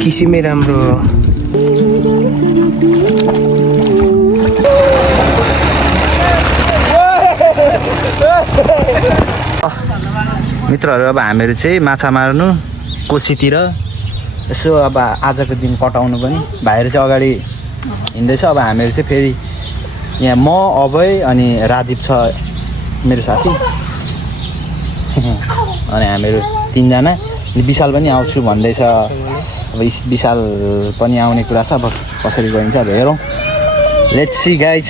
किसिमै राम्रो मित्रहरू। अब हामीहरू चाहिँ माछा मार्नु कोसीतिर यसो अब आजको दिन कटाउनु पनि भाइहरू चाहिँ अगाडि हिँड्दैछ। अब हामीहरू चाहिँ फेरि यहाँ म अभय अनि राजीव छ मेरो साथी अनि हामीहरू तिनजना विशाल पनि आउँछु भन्दैछ। अब विशाल पनि आउने कुरा छ। अब कसरी गइन्छ अब हेरौँ। Let's see guys.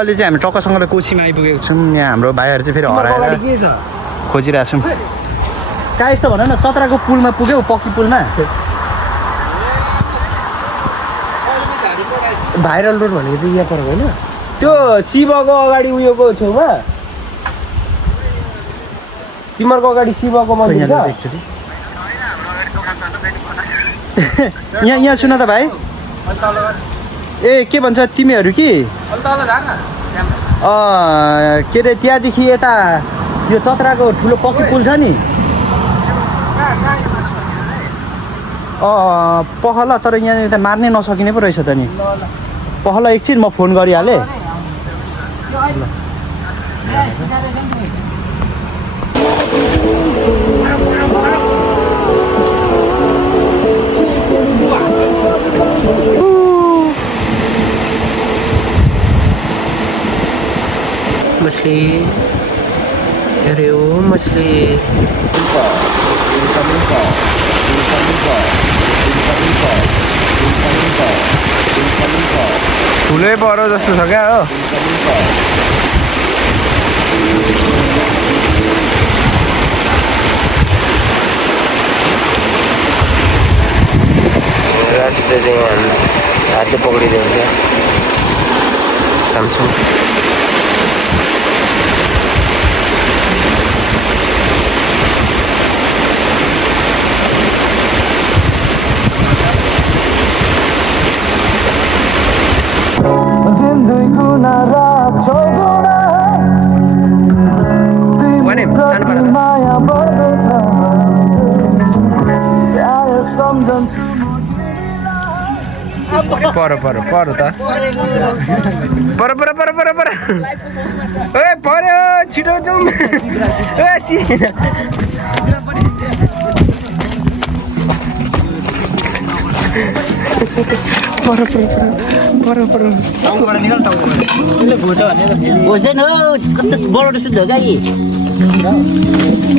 अहिले चाहिँ हामी टक्कसँगले कोसीमा आइपुगेको छौँ। यहाँ हाम्रो भाइहरू चाहिँ फेरि हराएर खोजिरहेको छौँ। कहाँ यस्तो भन न, चतराको पुलमा पुग्यौ, पक्की पुलमा भाइरल रोड भनेको चाहिँ यहाँ पर होइन, त्यो शिवको अगाडि उयोको छेउमा, तिमीहरूको अगाडि शिवको मन्दिर छ। यहाँ सुन त भाइ, ए के भन्छ तिमीहरू कि के अरे त्यहाँदेखि यता यो चतराको ठुलो पक्की पुल छ नि पहल, तर यहाँ मार्नै नसकिने पो रहेछ त नि। पहल एकछिन म फोन गरिहालेँ। मछली, अरे ओ मछली ठुलै बडो जस्तो छ क्या हो। राजीवले चाहिँ हातले पक्रिदियो हुन्छ छाम्छौँ। पर त पर ए पर्यो छिटो जाउँ बुझ्दैन कस्तो बडो सुन्छ गाई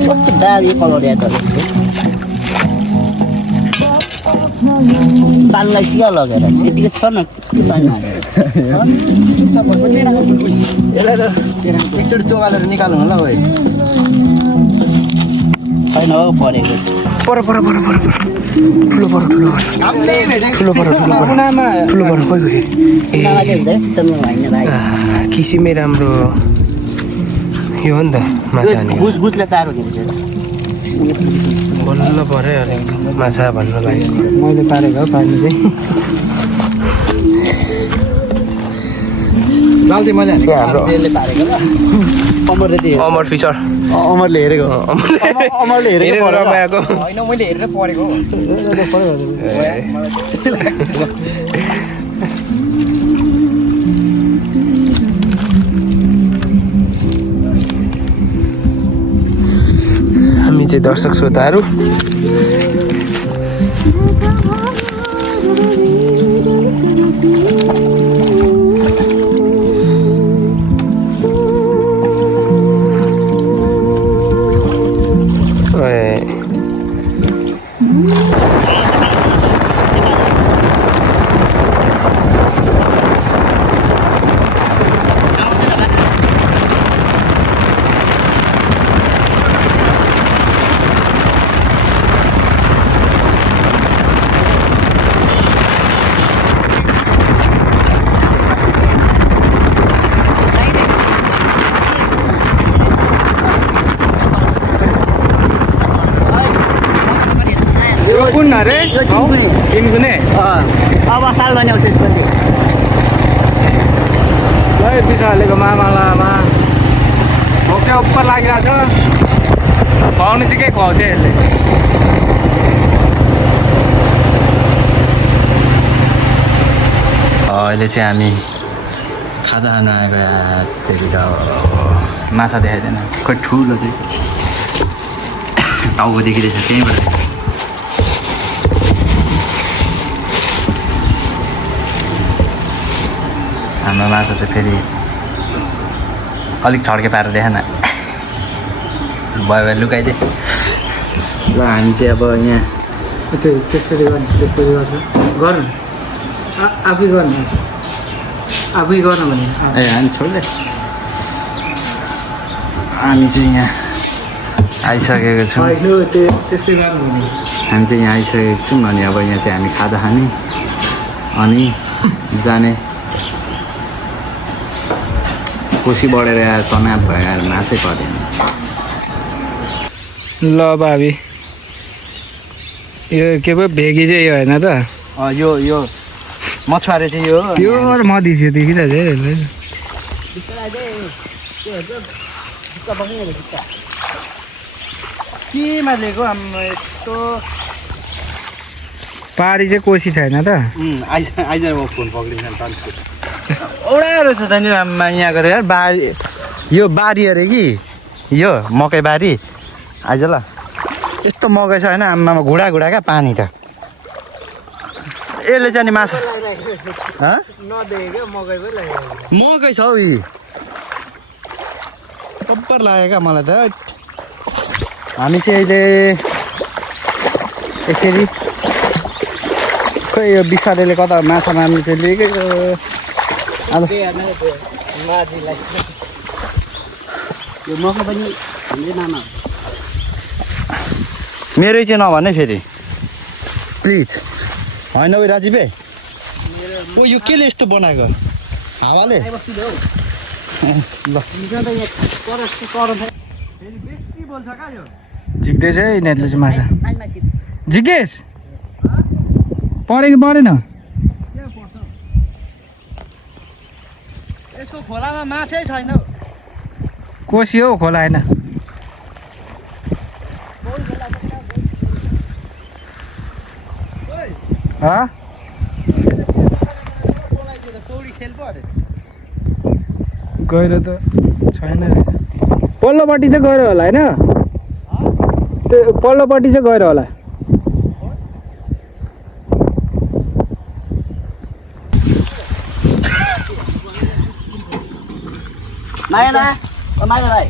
कस्तो दामी कलर या त पाललाई सिया लगेर यतिको छ न यसलाई त एकचोटि चोबालेर निकाल्नु होला है छैन हो परेको ठुलो पर कोही किसिमै राम्रो यो हो नि त माछा बुझले चारो दिन्छ बल्ल पऱ्यो एकदम माछा भन्नु लाग्यो मैले पारेको हो पार्नु चाहिँ जाल चाहिँ मैले हाम्रो पारेको अमरले चाहिँ अमर फिसर अमरले हेरेको अमरले हेरेको रमाएको होइन मैले हेरेर परेको हामी चाहिँ दर्शक श्रोताहरू कुन अरे तिनगुने अब साल बनाउँछ त्यसपछि है पिछाडिको मामालामा भोक चाहिँ उप्पर लागिरहेको छ खुवाउनु चाहिँ के खुवाउँछ यसले अहिले चाहिँ हामी खाजा खानु आएको त्यति त माछा देखाइदिएन खोइ ठुलो चाहिँ टाउको देखिँदैछ त्यहीँबाट हाम्रो माछा चाहिँ फेरि अलिक छड्के पारेर देखाएन भयो लुकाइदिए ल हामी चाहिँ अब यहाँ त्यसरी गर्नु गर्नु आफै गर्नु आफै गर्नु भने ए हामी छोड्दै हामी चाहिँ यहाँ आइसकेको छौँ त्यस्तै गर्नु भने हामी चाहिँ यहाँ आइसकेको छौँ अनि अब यहाँ चाहिँ हामी खाजा खाने अनि जाने कोसी बढेर आएर तनाव भयो आएर माछै परेन ल भाबी यो के पो भेगी चाहिँ यो होइन त यो मछुवारे चाहिँ यो प्योर मधिस यो देखिरहेछ है केमा लिएको हाम्रो यस्तो पारी चाहिँ कोसी छैन त आइज म फोन पक्रिन्छ औडा रहेछ त नि यहाँको त यार बारी यो बारी अरे कि यो मकै बारी आइज ल यस्तो मकै छ होइन आम्मामा घुडा क्या पानी त यसले चाहिँ नि माछा मकै छ हौ यी टप्पर लाग्यो क्या मलाई त हामी चाहिँ अहिले यसरी खोइ यो बिस्तारैले कता माछा मार्नु चाहिँ लिएको यो मकै पनि हाम्रै मामा मेरै चाहिँ नभने फेरि प्लिज होइन ओ राजीव ओ यो केले यस्तो बनाएको हावाले ल झिक्दैछ है यिनीहरूले चाहिँ माछा झिकेस पऱ्यो कि परेन यस्तो खोलामा माछै छैन कोसी हौ खोला होइन गहिरो त छैन रहेछ पल्लोपट्टि चाहिँ गहिरो होला होइन त्यो पल्लोपट्टि चाहिँ गहिरो होला माया भाइ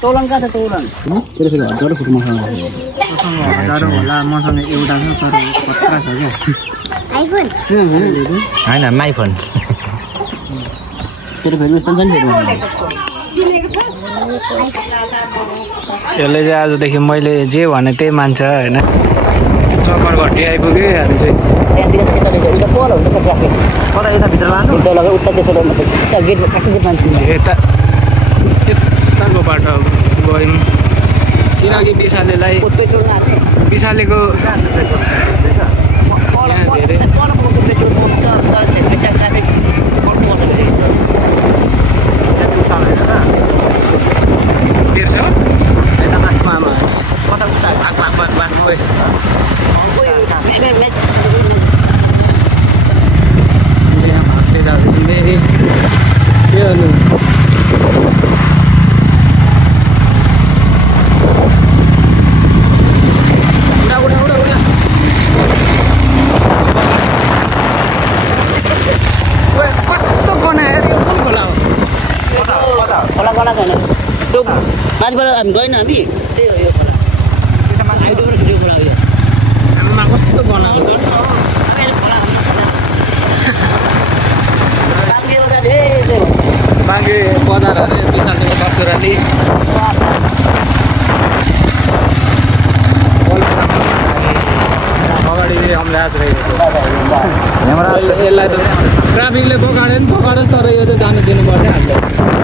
तोलन कहाँ छ तोलन फेरि फेरि हजार फुट मसँग हजार होला मसँग एउटा छ तर खतरा छ क्या होइन माई फोन फेरि फेरि पनि यसले चाहिँ आजदेखि मैले जे भने त्यही मान्छ होइन चक्कर घटी आइपुग्यो हामी चाहिँ यताभित्र लानु उता लगा उता त्यसो गेट ठ्याक्कै गेट मान्छे यता यताको बाटो गयौँ किनकि विशालेको यहाँ धेरै तेर्सो भाग्दै जाँदैछौँ फेरि के गर्नु कस्तो गनाएर यो कुन खोला हो खोला गना छैन त्यो माथिबाट हामी गएन हामी त्यही हो यो खोला आइडोबाट छुट्यो खोला हो यो हामीमा कस्तो गना हो बाँके बजार अरे विशालको ससुराली अगाडि अमराज रहेको यसलाई त ट्राफिकले पकाडे नि पकाडोस् तर यो चाहिँ जानु दिनु पर्थ्यो हामीले